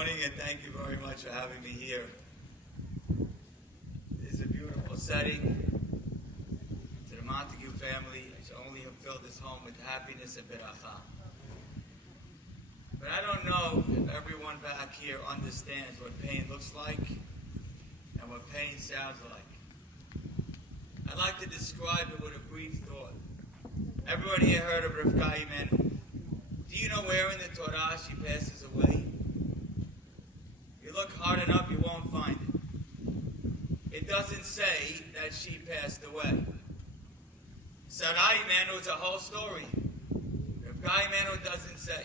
morning, and thank you very much for having me here. This is a beautiful setting. To the Montague family, I only have filled this home with happiness and beracha. But I don't know if everyone back here understands what pain looks like and what pain sounds like. I'd like to describe it with a brief thought. Everyone here heard of Rabbi? Do you know where in the Torah she passes away? You look hard enough, you won't find it. It doesn't say that she passed away. Sarai Manu is a whole story. Rabbi Manu doesn't say.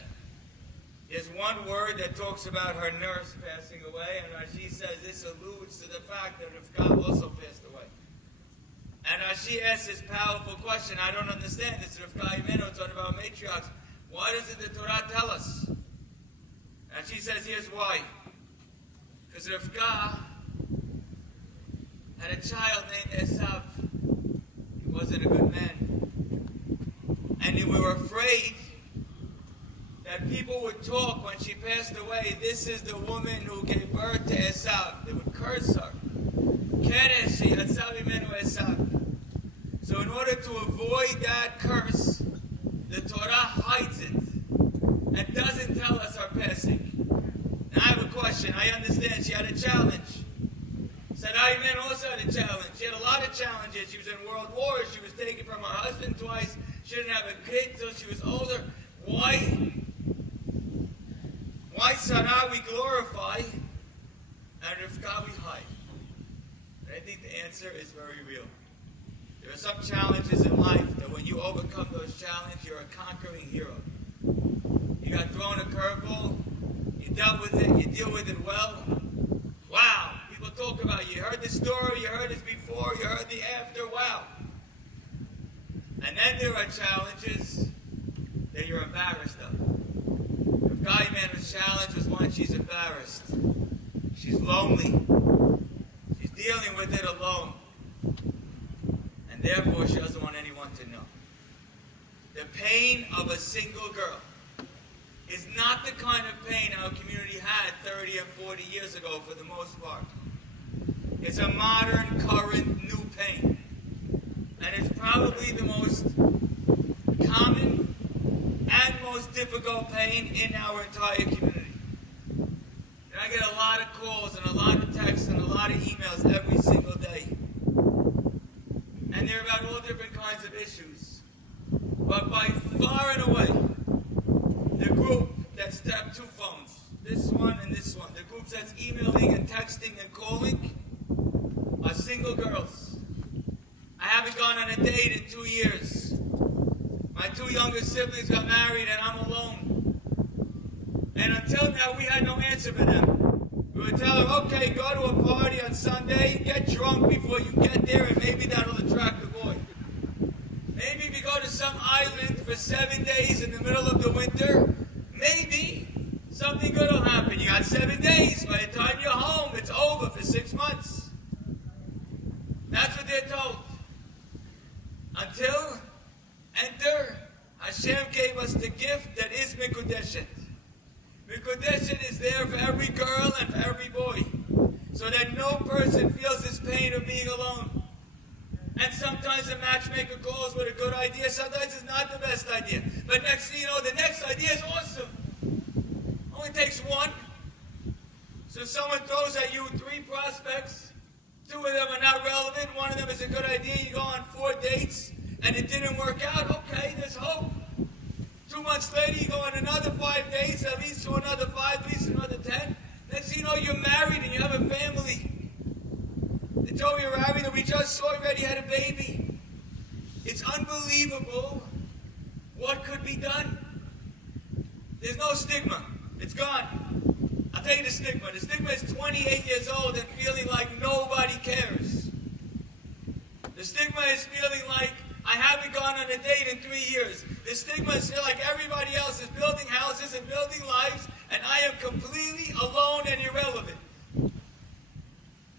There's one word that talks about her nurse passing away, and Rashi says this alludes to the fact that Rivka also passed away. And Rashi asks this powerful question. I don't understand. It's Rivka Imenu talking about matriarchs. Why doesn't the Torah tell us? And she says, here's why. Because Rivka had a child named Esav. He wasn't a good man. And we were afraid that people would talk when she passed away. This is the woman who gave birth to Esav. They would curse her. Keresh Esav Imenu Esav. So in order to avoid that curse, the Torah hides it and doesn't tell us our passing. Now I have a question. I understand she had a challenge. Sarai Men also had a challenge. She had a lot of challenges. She was in world wars. She was taken from her husband twice. She didn't have a kid until she was older. Why Sarah we glorify and Rivka we hide? I think the answer is very real. There are some challenges in life that when you overcome those challenges, you're a conquering hero. You got thrown a curveball, you dealt with it, you deal with it well. Wow, people talk about you. You heard the story, you heard this before, you heard the after, wow. And then there are challenges that you're embarrassed of. If Guy Manu's challenge was one, she's embarrassed. She's lonely. She's dealing with it alone. And therefore, she doesn't want anyone to know. The pain of a single girl is not the kind of pain our community had 30 and 40 years ago for the most part. It's a modern, current, new pain. And it's probably the most common and most difficult pain in our entire community. And I get a lot of calls and a lot of texts and a lot of emails every single day. And they're about all different kinds of issues. But by far and away, the group that's got two phones, this one and this one, the group that's emailing and texting and calling, are single girls. I haven't gone on a date in 2 years. My two younger siblings got married and I'm alone. And until now, we had no answer for them. We would tell them, okay, go to a party on Sunday, get drunk before you get there, and maybe that'll attract the boy. Maybe if you go to some island for 7 days in the middle of the winter, maybe something good will happen. You got 7 days. By the time you're home, it's over for 6 months. That's what they're told. Until, enter, Hashem gave us the gift that is Mekudeshet. Mekudeshet is there for every girl and for every boy, so that no person feels this pain of being alone. And sometimes a matchmaker calls with a good idea, sometimes it's not the best idea. But next thing you know, the next idea is awesome. Only takes one. So someone throws at you 3 prospects, 2 of them are not relevant, 1 of them is a good idea, you go on 4 dates, and it didn't work out, okay, there's hope. 2 months later, you go on another 5 dates, that leads to another 5, leads to another 10. Next thing you know, you're married and you have a family. The Joey Rabbi that we just saw already had a baby. It's unbelievable what could be done. There's no stigma. It's gone. I'll tell you the stigma. The stigma is 28 years old and feeling like nobody cares. The stigma is feeling like I haven't gone on a date in 3 years. The stigma is feeling like everybody else is building houses and building lives, and I am completely alone and irrelevant.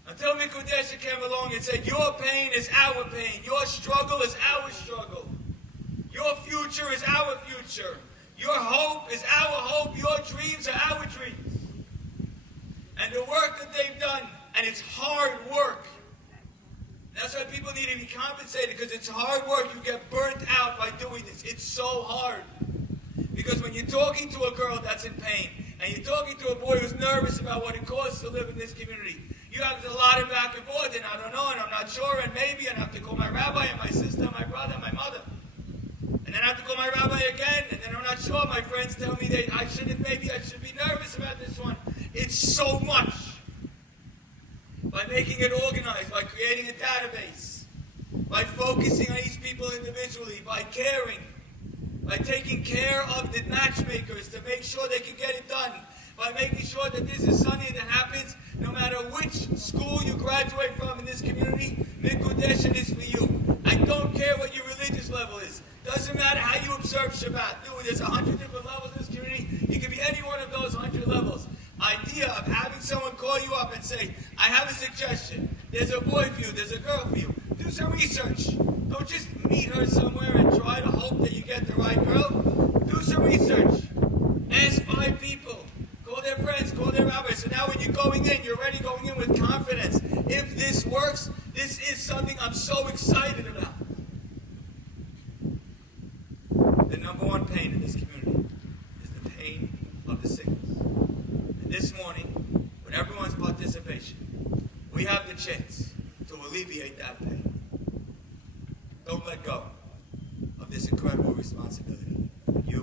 Until Mekudeshet came along and said, your pain is our pain. Your struggle is our struggle. Your future is our future. Your hope is our hope. Your dreams are our dreams. And it's hard work. That's why people need to be compensated, because it's hard work. You get burnt out by doing this. It's so hard. Because when you're talking to a girl that's in pain, and you're talking to a boy who's nervous about what it costs to live in this community, you have a lot of back and forth, and I don't know, and I'm not sure, and maybe, and I have to call my rabbi, and my sister, my brother, and my mother. And then I have to call my rabbi again, and then I'm not sure. My friends tell me I should be nervous about this one. It's so much. By making it organized, by creating a database, by focusing on each people individually, by caring, by taking care of the matchmakers to make sure they can get it done, by making sure that this is something that happens no matter which school you graduate from in this community. Mekudeshet is for you. I don't care what your religious level is. Doesn't matter how you observe Shabbat. There's 100 different levels in this community. You can be any one of those 100 levels. Idea of having someone call you up and say, I have a suggestion. There's a boy for you. There's a girl for you. Do some research. Don't just meet her somewhere and try to hope that you get the right girl. Do some research. Ask 5 people. Call their friends. Call their rabbis. So now when you're going in, you're already going in with confidence. If this works, this is something I'm so excited about. The number one pain in this community is the pain of the singles. And this morning, with everyone's participation, we have the chance to alleviate that pain. Don't let go of this incredible responsibility. You